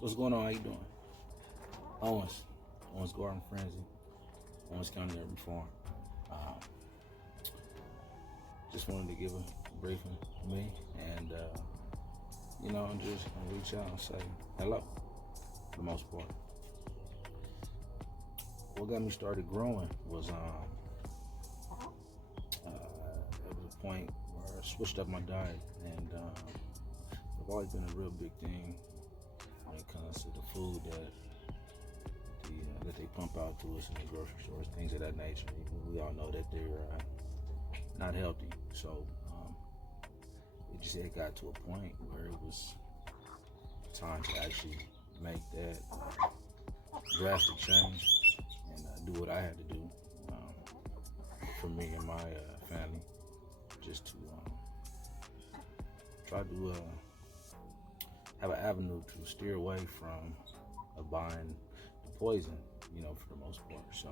What's going on? How you doing? Owens. Owens Garden Frenzy. Owens County Urban Farm. Just wanted to give a briefing of me and, I'm just going to reach out and say hello for the most part. What got me started growing was there was a point where I switched up my diet, and I've always been a real big thing when it comes to the food that they pump out to us in the grocery stores, things of that nature. We all know that they're not healthy. So it got to a point where it was time to actually make that drastic change and do what I had to do for me and my family, just to try to have an avenue to steer away from buying the poison, for the most part. So,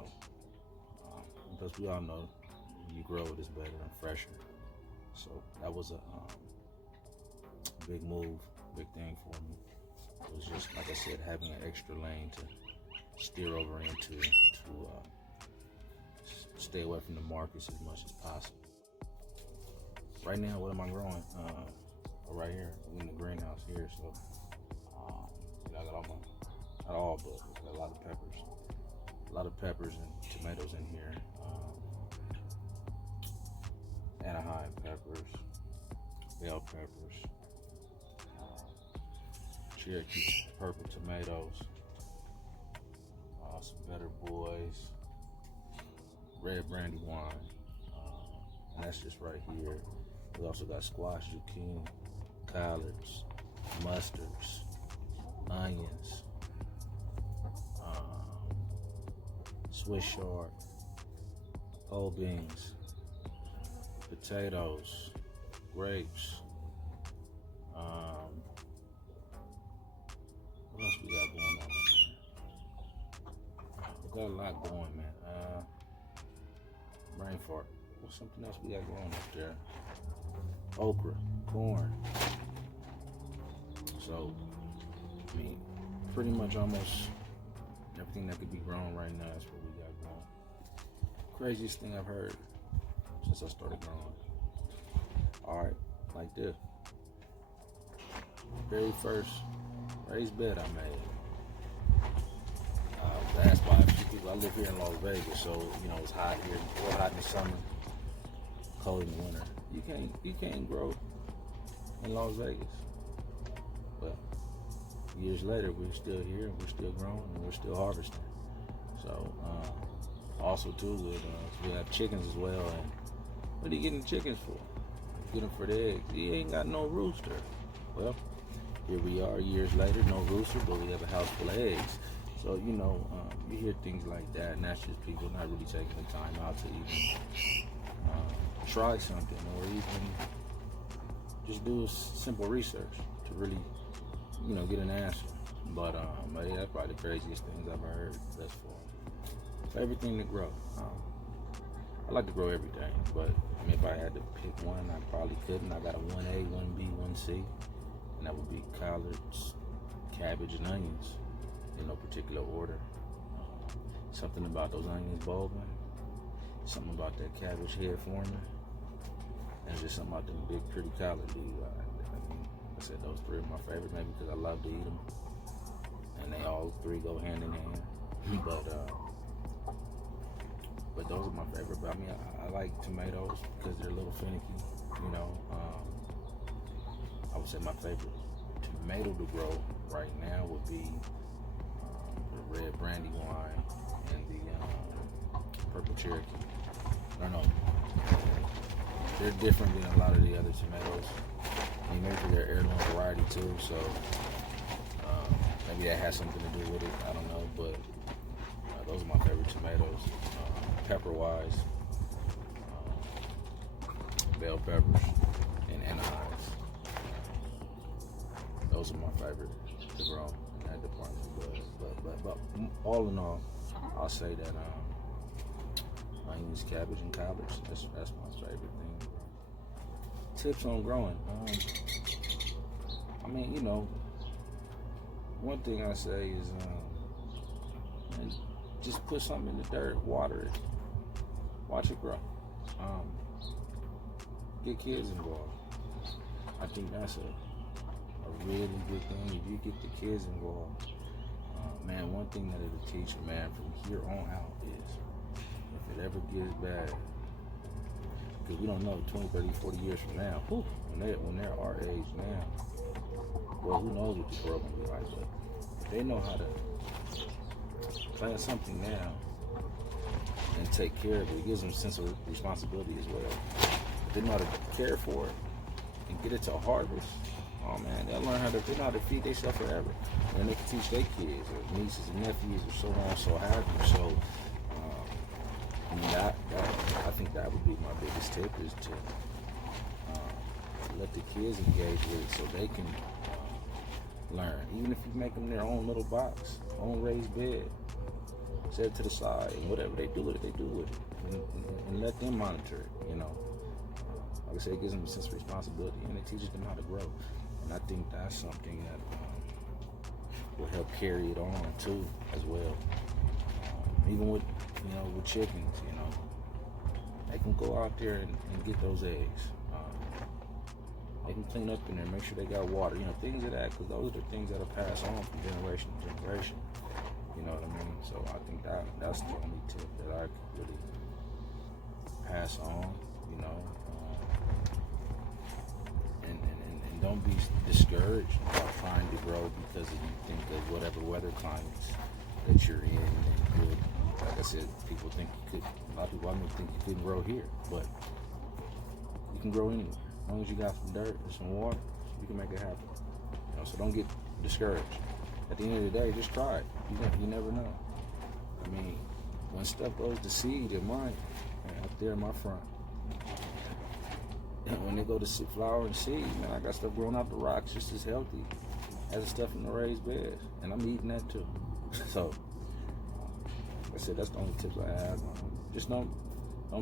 because we all know when you grow it is better and fresher. So that was a big move, big thing for me. It was just, like I said, having an extra lane to steer over into to stay away from the markets as much as possible. Right now, what am I growing? Right here, I'm in the greenhouse here, so I got not all, but I got a lot of peppers and tomatoes in here. Anaheim peppers, bell peppers, Cherokee purple tomatoes, some Better Boys, red brandy wine, and that's just right here. We also got squash, zucchini, collards, mustards, onions, Swiss chard, whole beans, potatoes, grapes. What else we got going on here? We got a lot going, man. Brain fart. What's something else we got going up there? Okra, corn. So, pretty much almost everything that could be grown right now is what we got going. Craziest thing I've heard since I started growing. Alright, like this. Very first raised bed I made. I was asked by a few people. I live here in Las Vegas, so it's hot here. Real hot in the summer, cold in the winter. You can't grow in Las Vegas. Well, years later, we're still here, we're still growing, and we're still harvesting. So, also too, we have chickens as well. And what are you getting chickens for? Get them for the eggs. You ain't got no rooster. Well, here we are years later, no rooster, but we have a house full of eggs. So, you hear things like that, and that's just people not really taking the time out to even try something, or even just do a simple research to really, get an answer. But yeah, that's probably the craziest things I've heard thus far. Favorite thing to grow. I like to grow everything, but if I had to pick one, I probably couldn't. I got a 1A, 1B, 1C, and that would be collards, cabbage, and onions in no particular order. Something about those onions bulbing, something about that cabbage head forming, and just something about them big, pretty collards. I said those three are my favorite, maybe because I love to eat them, and they all three go hand in hand. But those are my favorite. But I like tomatoes because they're a little finicky. I would say my favorite tomato to grow right now would be the red brandy wine and the purple Cherokee. I don't know. They're different than a lot of the other tomatoes. Maybe they're heirloom variety too, so maybe that has something to do with it. I don't know, but those are my favorite tomatoes. Pepper-wise, bell peppers, and Anaheim. Those are my favorite to grow in that department. But all in all, I'll say that onions, cabbage, and collards. That's my favorite thing. Tips on growing. one thing I say is, man, just put something in the dirt, water it, watch it grow. Get kids involved. I think that's a really good thing. If you get the kids involved, man, one thing that it'll teach you, man, from here on out is if it ever gets bad, because we don't know 20, 30, 40 years from now, when they're our age now, well, who knows what the world will be like, but if they know how to plan something now and take care of it, it gives them a sense of responsibility as well. If they know how to care for it and get it to a harvest, oh man, they'll learn they know how to feed themselves forever. And they can teach their kids or nieces and nephews or so on, so have you. So, I mean, I think that would be my biggest tip is to let the kids engage with it so they can learn. Even if you make them their own little box, own raised bed, set it to the side, and whatever they do with it, they do with it. And let them monitor it, you know. Like I said, it gives them a sense of responsibility and it teaches them how to grow. And I think that's something that will help carry it on too, as well. Even with, with chickens, they can go out there and get those eggs. They can clean up in there, make sure they got water, things of that, because those are the things that'll pass on from generation to generation. You know what I mean? So I think that's the only tip that I could really pass on, and don't be discouraged about trying to grow because you think of whatever weather climates that you're in. And like I said, people think you could, a lot of people I know think you couldn't grow here, but you can grow anywhere. As long as you got some dirt and some water, you can make it happen. So don't get discouraged. At the end of the day, just try it. You never know. I mean, when stuff goes to seed in mine, up there in my front, and when they go to flower and seed, man, I got stuff growing out the rocks just as healthy as the stuff in the raised beds, and I'm eating that too. So, like I said, that's the only tips I have. Just don't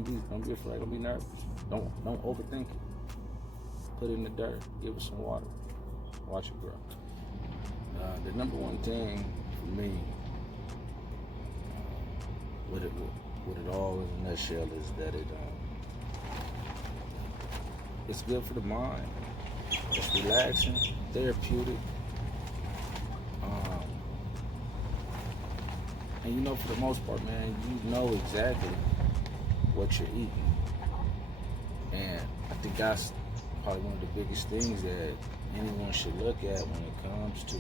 be afraid. Don't be nervous. Don't overthink it. Put it in the dirt. Give it some water. Watch it grow. The number one thing for me, with it all in a nutshell, is that it's good for the mind. It's relaxing, therapeutic, and for the most part, man, you know exactly what you're eating, and I think that's probably one of the biggest things that anyone should look at when it comes to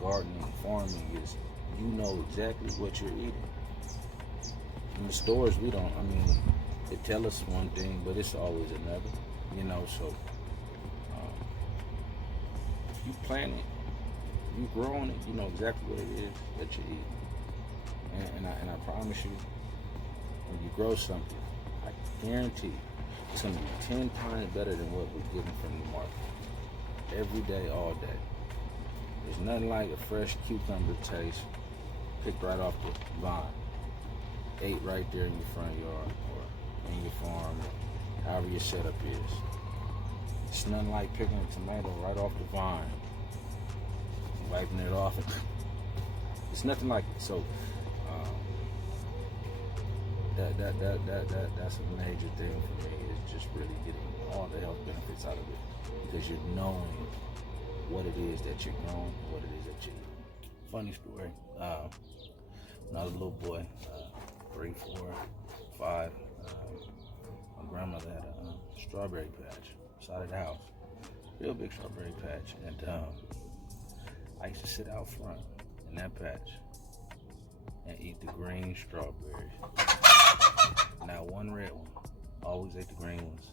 gardening and farming is you know exactly what you're eating. In the stores, we don't. I mean, they tell us one thing, but it's always another. So if you plant it, you growing it, you know exactly what it is that you're eating. And I promise you, when you grow something, I guarantee it's going to be 10 times better than what we're getting from the market. Every day, all day. There's nothing like a fresh cucumber taste picked right off the vine. Ate right there in your front yard or in your farm, or however your setup is. It's nothing like picking a tomato right off the vine, wiping it off. It's nothing like it. So that's a major thing for me, is just really getting all the health benefits out of it, because you're knowing what it is that you're growing, what it is that you're eating. Funny story. When I was a little boy, 3, 4, 5, my grandmother had a strawberry patch beside the house, real big strawberry patch, and I used to sit out front in that patch and eat the green strawberries. Not one red one. Always ate the green ones.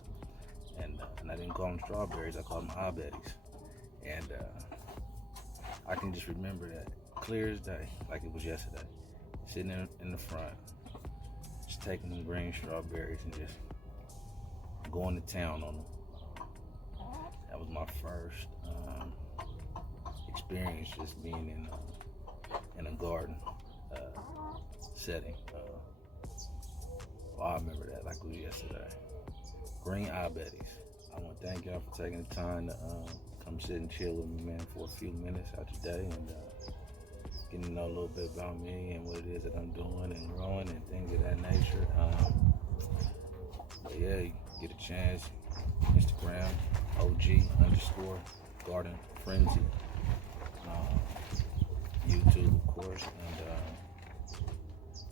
And I didn't call them strawberries, I called them Betties. And I can just remember that clear as day, like it was yesterday. Sitting in the front, just taking them green strawberries and just going to town on them. That was my first experience, just being in a garden setting. I remember that like it was yesterday. Green Betties. I want to thank y'all for taking the time to come sit and chill with me, man, for a few minutes out your day and getting to know a little bit about me and what it is that I'm doing and growing and things of that nature. But yeah, you get a chance, Instagram, OG_Garden Frenzy, YouTube, of course, and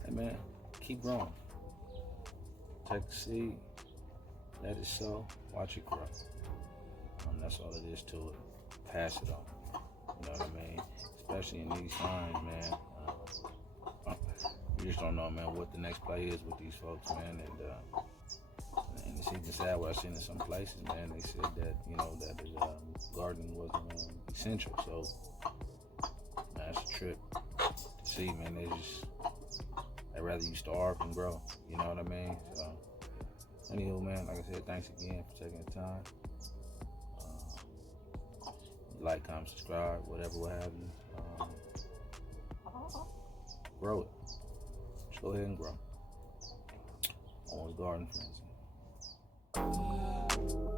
hey man, keep growing. Take a seed, let it sow, watch it grow. That's all it is to it. Pass it on. You know what I mean? Especially in these times, man. You just don't know, man, what the next play is with these folks, man. And it's even sad what I've seen in some places, man. They said that, that gardening wasn't essential. So, man, it's a trip to see, man. They'd rather you starve than grow. You know what I mean? So, anywho, man, like I said, thanks again for taking the time. Like, comment, subscribe, whatever, what have you. Grow it. Just go ahead and grow. Owens Garden Frenzy.